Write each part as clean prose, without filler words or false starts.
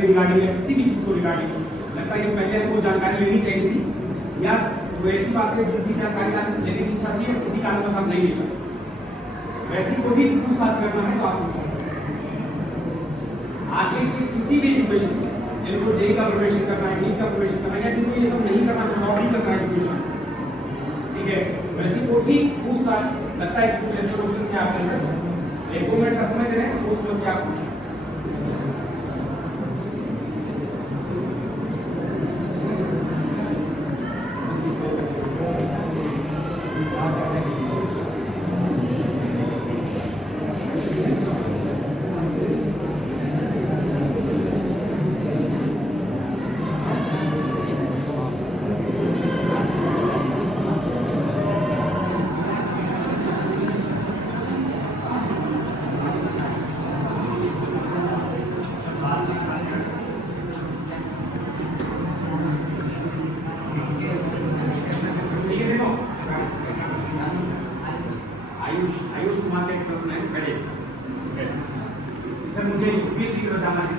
Regarding या किसी भी चीज को रिगार्डिंग लगता है कि पहले आपको जानकारी लेनी चाहिए थी, या वो ऐसी बात है जिनकी जानकारी लेने की इच्छा थी या किसी कारण बस आप नहीं ले पाए, वैसी को भी पूछताछ करना है तो आप पूछ सकते हैं। आगे के किसी भी एजुकेशन जिनको जेई का प्रिपरेशन करना है, नीट का प्रिपरेशन करना है, या जिनको ये सब नहीं करना, कुछ और नहीं करना है एजुकेशन, ठीक है, वैसे को भी पूछताछ लगता है कि कुछ ऐसे क्वेश्चन है आपके अंदर, 1-2 मिनट का समय दे रहे हैं, सोच समझ के आप पूछें। आयुष कुमार का एक प्रश्न है, पहले सर मुझे यूपीएससी की तरफ जाना है,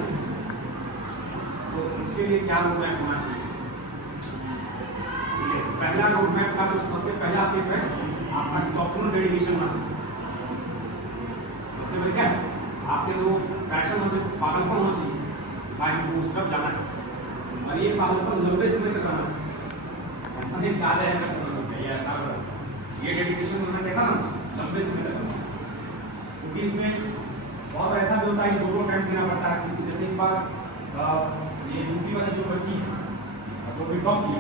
तो उसके लिए क्या रोड मैप होना चाहिए? ठीक है, पहला रोड मैप का जो सबसे पहला स्टेप है आपका डॉक्यूमेंट डेडिकेशन होना चाहिए। सबसे पहले क्या है, आपके जो पैशन होते पागलपन होना चाहिए, भाई को उस तरफ जाना है, और ये पागलपन लंबे समय तक रहना चाहिए, ऐसा नहीं ज़्यादा है ऐसा ये डेडिकेशन मैंने देखा ना लंबे समय तक, क्योंकि इसमें और ऐसा भी होता है कि 2 टाइम देना पड़ता है। जैसे इस बार ये यूपी वाली जो बच्ची है जो भी टॉप की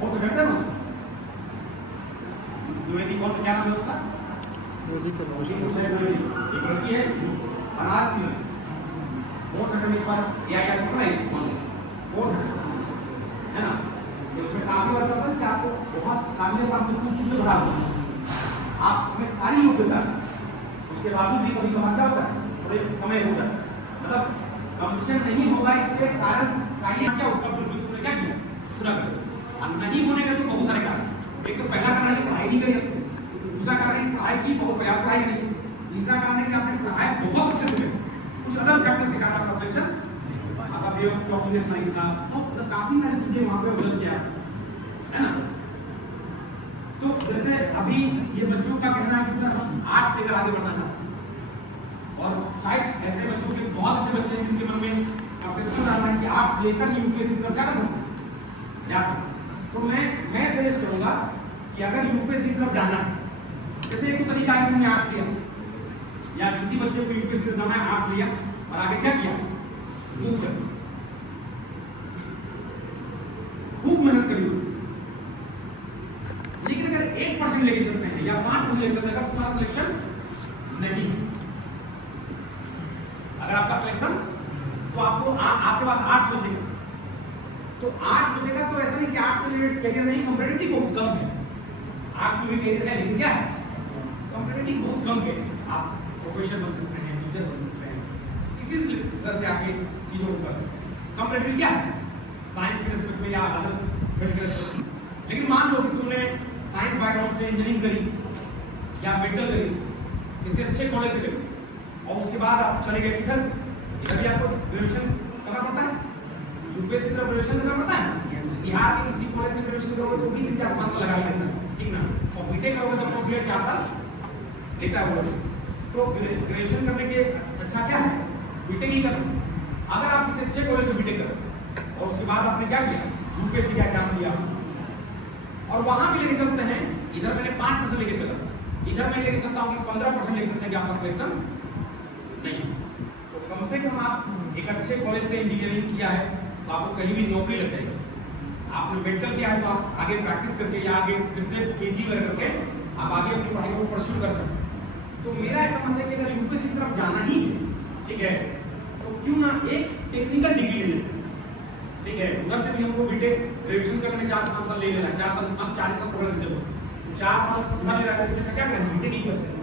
वो तो डरता है ना उसको, द्विवेदी कौन क्या नाम है उसका, एक लड़की है बनारस की, वो ठंड इस बार या पकड़ा वो है ना, इसमें काफी बार होता है कि आपको बहुत काबिलियत आप बिल्कुल बढ़ा आप में सारी योग्यता, उसके बावजूद भी कभी कभार क्या होता है थोड़े समय हो जाता है, मतलब कंपटीशन नहीं होगा इसके कारण क्या उसका तुमने क्या किया पूरा कर, अब नहीं होने का तो बहुत सारे कारण, एक तो पहला कारण है पढ़ाई नहीं करी, दूसरा कारण है पढ़ाई की बहुत पर्याप्त पढ़ाई नहीं, तीसरा कारण है कि आपने पढ़ाई बहुत अच्छे से कुछ अदर फैक्टर से कारण आपका सिलेक्शन आपका वे ऑफ टॉकिंग नहीं था, तो काफी सारी चीजें वहां पे उलझ गया है ना। तो जैसे अभी ये बच्चों का कहना है कि सर हम आर्ट्स लेकर आगे बढ़ना चाहते हैं, और शायद ऐसे बच्चों के बहुत ऐसे बच्चे हैं जिनके मन में परसेप्शन आ रहा है कि आर्ट्स लेकर यूपीएससी की तरफ क्या कर सकते जा सकते, तो मैं सजेस्ट करूंगा कि अगर यूपीएससी की तरफ जाना है, जैसे एक तरीका है कि तुमने आर्ट्स लिया या किसी बच्चे को यूपीएससी की तरफ जाना है, आर्ट्स लिया और आगे क्या किया, खूब मेहनत करी उसको, लेकिन अगर 1% लेके चलते हैं या 5% लेके चलते हैं तुम्हारा सिलेक्शन नहीं, अगर आपका सिलेक्शन तो आपको आपके पास आर्ट्स बचेगा, तो आर्ट्स बचेगा तो ऐसा नहीं कि आर्ट्स से रिलेटेड कैरियर नहीं, कॉम्पिटिटिव बहुत कम है, आर्ट्स में भी कैरियर है लेकिन क्या है कॉम्पिटिटिव बहुत कम है, आप प्रोफेसर बन सकते हैं, टीचर बन सकते हैं, किसी तरह से आके चीजों को कर सकते हैं, कॉम्पिटिटिव क्या है साइंस के रिस्पेक्ट में या अदर फील्ड के रिस्पेक्ट में। लेकिन मान लो कि तुमने साइंस बैकग्राउंड से इंजीनियरिंग करी या मेडिकल करी, किसी अच्छे कॉलेज से करी, और उसके बाद आप चले गए किधर, इधर भी आपको ग्रेजुएशन करना पड़ता है, यूपीएससी की तरफ ग्रेजुएशन करना पड़ता है, बिहार के किसी कॉलेज से ग्रेजुएशन करोगे तो भी 3-4 लगा ही देता है, ठीक ना, और बीटेक करोगे तो आपको 4 साल लेता है। तो ग्रेजुएशन करने के अच्छा क्या है बीटेक ही करना, अगर आप किसी अच्छे कॉलेज से बीटेक करो और उसके बाद आपने क्या किया यूपीएससी का एग्जाम दिया और वहां भी लेके चलते हैं, इधर मैंने 5% लेके चला, इधर मैं लेके चलता हूँ कि 15% लेके चलते हैं कि आपका सिलेक्शन नहीं, तो कम से कम आप एक अच्छे कॉलेज से इंजीनियरिंग किया है तो आपको कहीं भी नौकरी लग जाएगी, आपने मेडिकल किया है तो आप आगे प्रैक्टिस करके या आगे फिर से पीजी करके आप आगे अपनी पढ़ाई को परस्यू कर सकते हैं। तो मेरा ऐसा मानना है कि अगर यूपीएससी की तरफ जाना ही है, ठीक है, तो क्यों ना एक टेक्निकल डिग्री ले लेते, ठीक है, उधर से भी हमको बीटेक ग्रेजुएशन करने में 4-5 साल ले लेना, 4 साल अब 40 साल पढ़ लेते हो, 4 साल उधर ले रहा है, क्या करें बीटेक ही करते हैं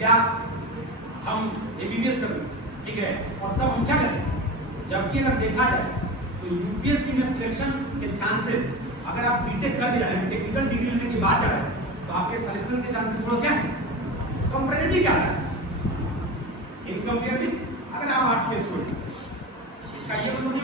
या हम एमबीबीएस कर लें, ठीक है, और तब हम क्या करें, जबकि अगर देखा जाए तो यूपीएससी में सिलेक्शन के चांसेस, अगर आप बीटेक कर रहे हैं, टेक्निकल डिग्री लेने की बात कर रहे हैं, तो आपके सिलेक्शन के चांसेस थोड़ा क्या है कंपैरेटिवली क्या है, इनकम्पेरेटिव, अगर आप आर्ट्स के स्टूडेंट इसका ये मतलब नहीं